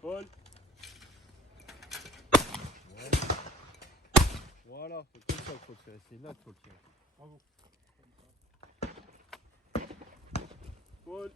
Paul. Voilà, c'est comme ça qu'il faut tirer. C'est là qu'il faut tirer. Bravo. Paul.